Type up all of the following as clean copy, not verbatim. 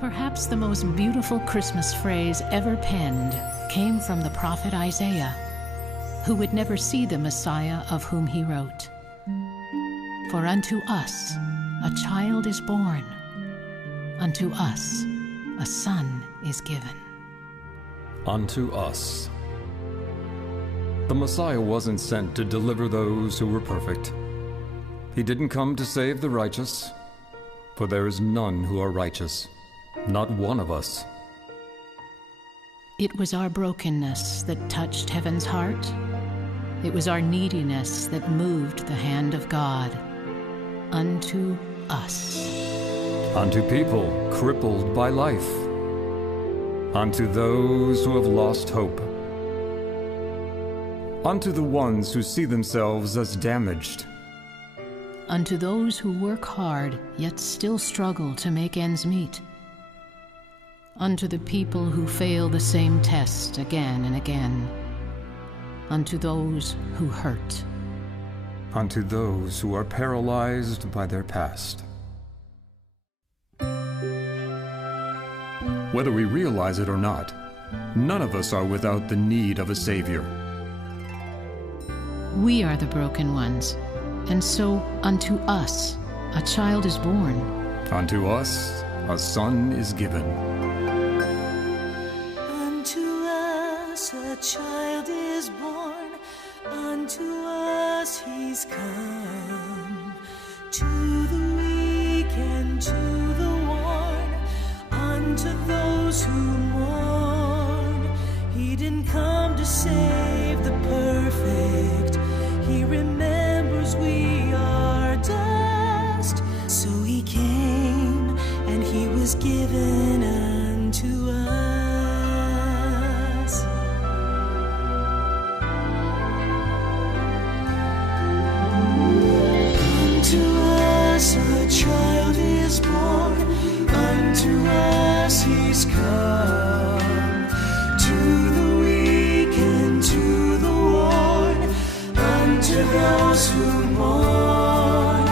Perhaps the most beautiful Christmas phrase ever penned came from the prophet Isaiah, who would never see the Messiah of whom he wrote. For unto us a child is born, unto us a son is given. Unto us. The Messiah wasn't sent to deliver those who were perfect. He didn't come to save the righteous, for there is none who are righteous, not one of us. It was our brokenness that touched heaven's heart. It was our neediness that moved the hand of God. Unto us. Unto people crippled by life. Unto those who have lost hope. Unto the ones who see themselves as damaged. Unto those who work hard yet still struggle to make ends meet. Unto the people who fail the same test again and again. Unto those who hurt. Unto those who are paralyzed by their past. Whether we realize it or not, none of us are without the need of a Savior. We are the broken ones, and so unto us a child is born. Unto us a son is given. Unto us a child is born, unto us he's come. To the weak and to the worn, unto those who mourn. He didn't come to save the perfect. He remembers we are dust. So he came and he was given unto us. Unto us a child is born, unto us he's come. To the weak and to the worn, unto those who mourn.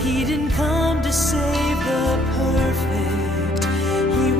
He didn't come to save the perfect. He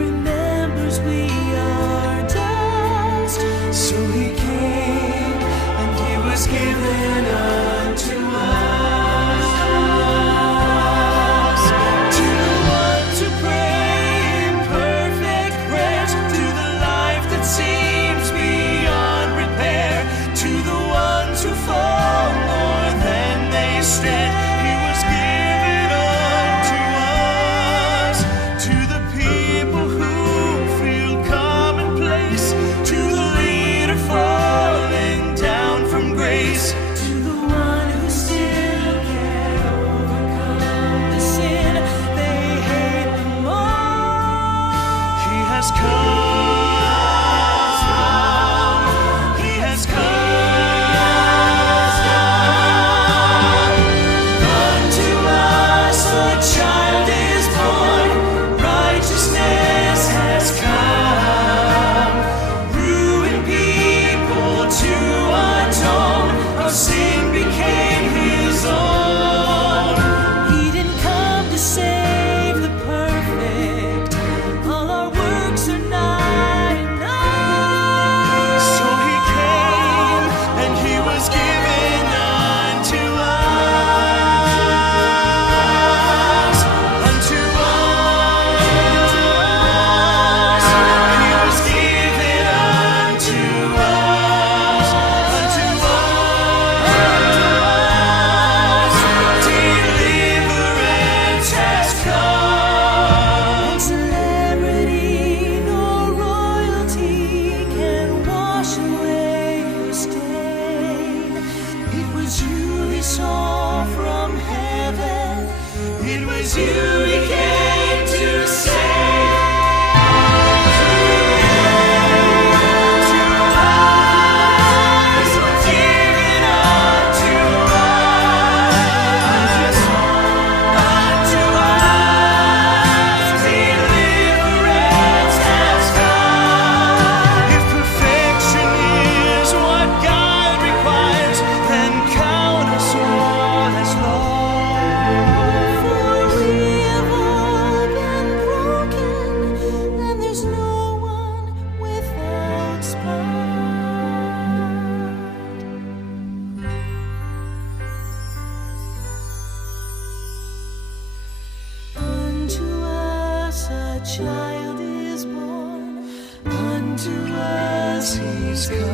child is born, unto us he's come.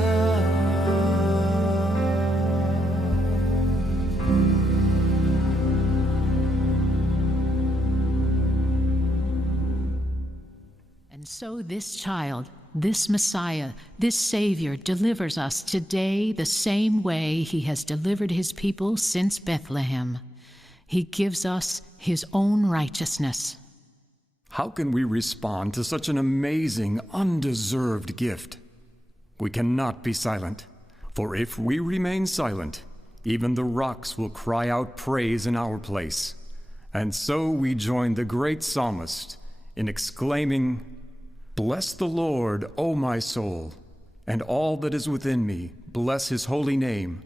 And so this child, this Messiah, this Savior delivers us today the same way he has delivered his people since Bethlehem. He gives us his own righteousness. How can we respond to such an amazing, undeserved gift? We cannot be silent, for if we remain silent, even the rocks will cry out praise in our place. And so we join the great psalmist in exclaiming, "Bless the Lord, O my soul, and all that is within me, bless his holy name.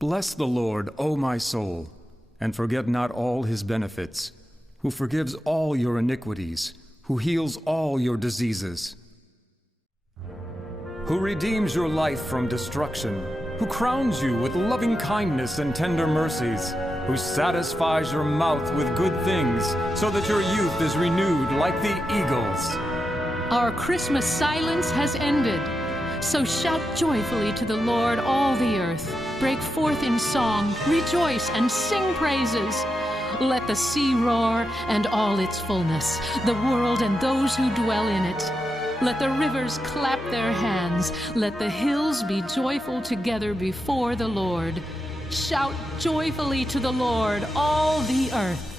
Bless the Lord, O my soul, and forget not all his benefits, who forgives all your iniquities, who heals all your diseases, who redeems your life from destruction, who crowns you with loving kindness and tender mercies, who satisfies your mouth with good things, so that your youth is renewed like the eagles." Our Christmas silence has ended. So shout joyfully to the Lord, all the earth. Break forth in song, rejoice, and sing praises. Let the sea roar and all its fullness, the world and those who dwell in it. Let the rivers clap their hands. Let the hills be joyful together before the Lord. Shout joyfully to the Lord, all the earth.